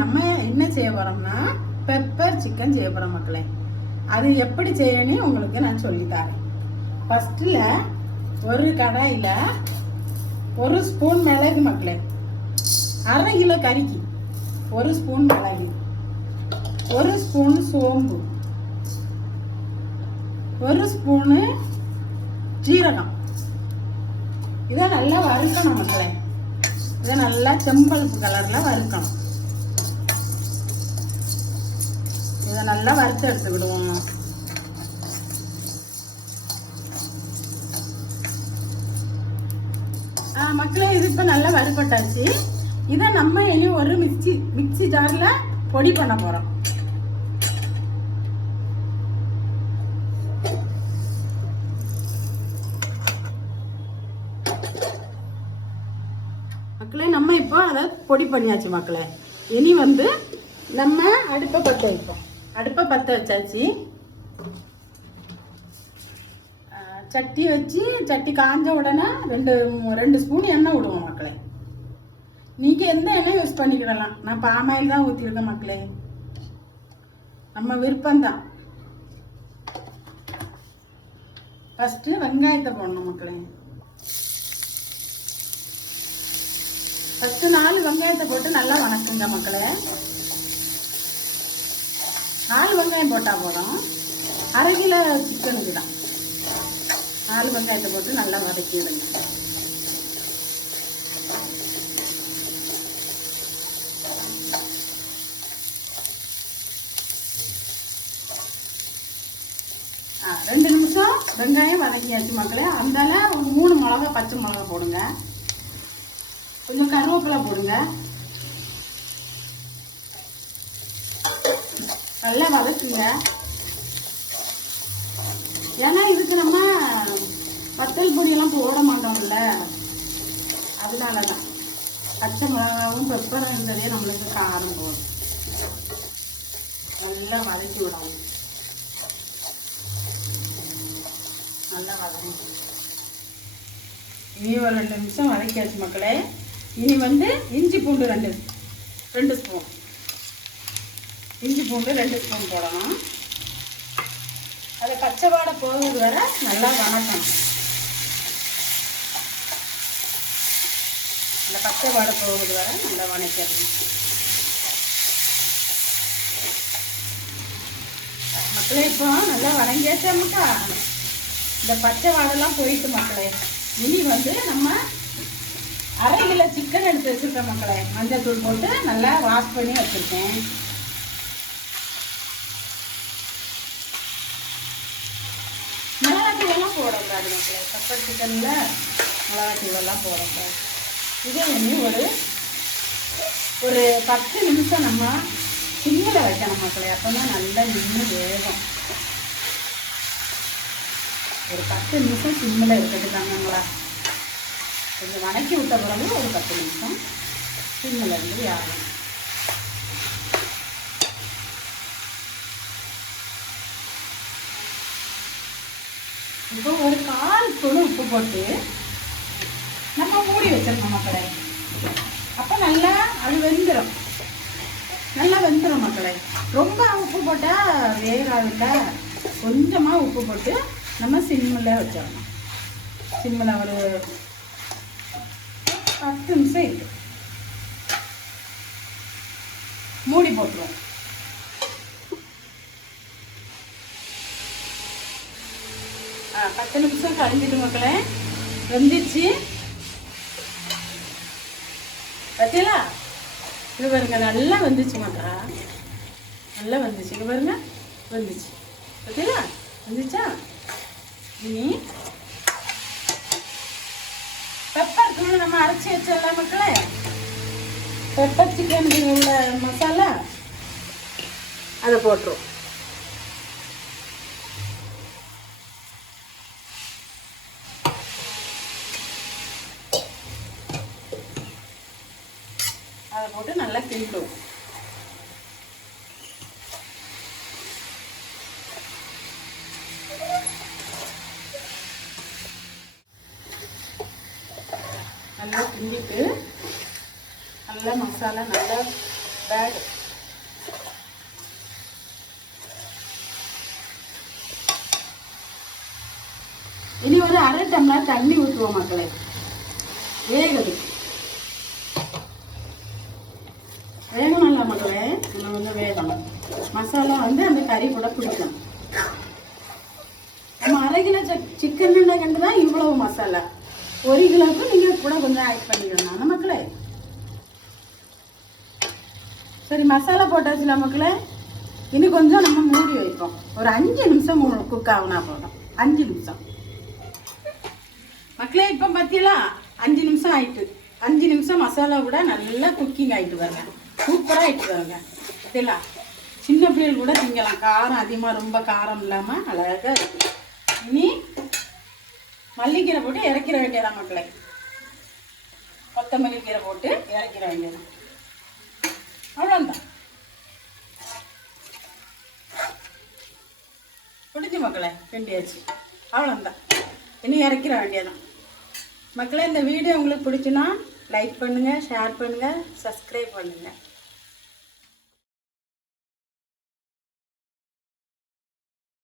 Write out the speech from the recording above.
நம்ம என்ன செய்ய போறோம்னா பெப்பர் சிக்கன் செய்ய போறோம் மக்களே. அது எப்படி செய்யணும் உங்களுக்கு நான் சொல்லித்தரேன். ஃபர்ஸ்ட்ல ஒரு கடாயில 1 ஸ்பூன் மிளகு மக்களே, 1/2 கிலோ கறிக்கு 1 ஸ்பூன் மிளகு, 1 ஸ்பூன் சோம்பு, 1 ஸ்பூனு ஜீரகம். இதை நல்லா வறுக்கணும் மக்களே. இதை நல்லா செம்பழுப்பு கலர்ல வறுக்கணும். இதை நல்லா வறுத்து எடுத்துக்கிடுவோம். மக்களே, இது இப்ப நல்லா வறுபட்டாச்சு. இதை நம்ம இனி ஒரு மிக்சி ஜார்ல பொடி பண்ண போறோம். மக்களே, நம்ம இப்போ அதை பொடி பண்ணியாச்சு மக்களே. இனி நம்ம அடுப்பை பற்ற வைப்போம். அடுப்பை பற்ற வச்சாச்சு. சட்டி வச்சு சட்டி காஞ்ச உடனே 2 ஸ்பூன் எண்ணெய் விடுவோம் மக்களே. நீங்க எந்த எண்ணெய் யூஸ் பண்ணிக்கிடலாம். நான் பாமாயில் தான் ஊற்றிருக்கேன் மக்களே. நம்ம விருப்பம்தான். ஃபர்ஸ்ட் வெங்காயத்தை போடணும் மக்களே. ஃபர்ஸ்ட் 4 வெங்காயத்தை போட்டு நல்லா வணக்குங்க மக்களே. 4 வெங்காயம் போட்டா போதும். 1/2 கிலோ சிக்கனுக்கு தான் 4 வெங்காயத்தை போட்டு நல்லா வதக்கிடுங்க. ரெண்டு நிமிஷம் வெங்காயம் வதக்கியாச்சு மக்களே. அந்தால ஒரு 3 மிளகா, பச்சை மிளகா போடுங்க. கொஞ்சம் கருவேப்பிலை போடுங்க. நல்லா வதக்குங்க. ஏன்னா இதுக்கு நம்ம வத்தல் பொடியெல்லாம் போட மாட்டோம்ல, அதனாலதான். பச்சை மிளகாவும் பெப்பரும் இருந்ததே நம்மளுக்கு காரம் போடும். நல்லா வதக்கி விடணும். நல்லா வதக்கி இனி ஒரு 2 நிமிஷம் வதக்கியாச்சு மக்களே. இனி இஞ்சி பூண்டு 2 ஸ்பூன், இஞ்சி பூண்டு 2 ஸ்பூன் போடணும். அதை பச்சை வாடை போகிறது வரை நல்லா வணக்கணும். அந்த பச்சை வாடை போகிறது வரை நல்லா வணக்கணும் மக்களே. இப்போ நல்லா வணங்கியாச்சாமுக்கா. இந்த பச்சை வாடெல்லாம் போயிட்டு மக்களே. இனி நம்ம 1/2 கிலோ சிக்கன் எடுத்து வச்சிருக்கேன் மக்களே. மஞ்சள் தூள் போட்டு நல்லா வாஷ் பண்ணி வச்சிருக்கேன். மிளகாத்தூளெல்லாம் போடக்கூடாது மக்களே. பெப்பர் சிக்கன்ல மிளகாத்தூளெல்லாம் போடக்கூடாது. இதை ஒரு 10 நிமிஷம் நம்ம சிம்மில் வைக்கணும் மக்களே. அப்போதான் நல்லா நின்று வேகும். ஒரு 10 நிமிஷம் சிம்மில் இருக்கட்டுதாங்களா. கொஞ்சம் வணக்கி விட்ட பிறகு ஒரு 10 நிமிஷம் சிம்மில் இருந்து வேகணும். இப்போ ஒரு 1/4 ஸ்பூன் உப்பு போட்டு நம்ம மூடி வச்சிடணும் மக்களே. அப்போ நல்லா அது வெந்துடும். நல்லா வெந்துடும் மக்களே. ரொம்ப உப்பு போட்டால் வேகாதுல்ல. கொஞ்சமாக உப்பு போட்டு நம்ம சிம்மில் வச்சிடணும். சிம்மில் ஒரு 10 நிமிஷம் இருக்கு. மூடி போட்டுருவோம். ஆ 10 நிமிஷம் கழிஞ்சிட்டு மக்களே. வெந்துச்சு பார்த்தீங்களா. இது பாருங்க நல்லா வந்துச்சு மக்கா. நல்லா வந்துச்சு. இது பாருங்க வந்துச்சு பார்த்தீங்களா. வந்துச்சா. இனி பெப்பர் தூள் நம்ம அரைச்சி வச்சிடலாம் மக்களே. பெப்பர் சிக்கனுக்கு உள்ள மசாலா அதை போட்டுரும். அதை போட்டு நல்லா கிண்டுவோம். நல்லா கிண்டிட்டு நல்லா மசாலா நல்லா பேக். இனி ஒரு 1/2 டம்ளர் தண்ணி ஊற்றுவோம் மக்களே. வேகணும் இல்லை மக்களே, இன்னும் கொஞ்சம் வேகணும். மசாலா வந்து அந்த கறி கூட பிடிக்கணும். நம்ம 1/2 கிலோ சிக்கன் கண்டு தான் இவ்வளவு மசாலா. 1 கிலோவுக்கு நீங்கள் கூட கொஞ்சம் ஆட் பண்ணிக்கணும் மக்களே. சரி, மசாலா போட்டாச்சுல மக்களே. இன்னும் கொஞ்சம் நம்ம மூடி வைப்போம். ஒரு 5 நிமிஷம் குக் ஆகுனா போதும். 5 நிமிஷம் மக்களே. இப்போ பார்த்தீங்களா 5 நிமிஷம் ஆயிட்டு. 5 நிமிஷம் மசாலா கூட நல்லா குக்கிங் ஆகிட்டு வருங்க. சூப்பராக ஆகிட்டு வருங்க. இதெல்லாம் சின்ன பிள்ளைகள் கூட திங்கலாம். காரம் அதிகமாக ரொம்ப காரம் இல்லாமல் அழகாக இருக்கு. இனி மல்லிக்கீரை போட்டு இறக்கிற வேண்டியதான் மக்களே. கொத்தமல்லி கீரை போட்டு இறக்கிற வேண்டியதான். அவ்வளோதான். பிடிச்சி மக்களே, கிண்டியாச்சு. அவ்வளோதான். இனி இறக்கிற வேண்டியதான் மக்களே. இந்த வீடியோ உங்களுக்கு பிடிச்சுன்னா லைக் பண்ணுங்கள், ஷேர் பண்ணுங்கள், சப்ஸ்கிரைப் பண்ணுங்கள்.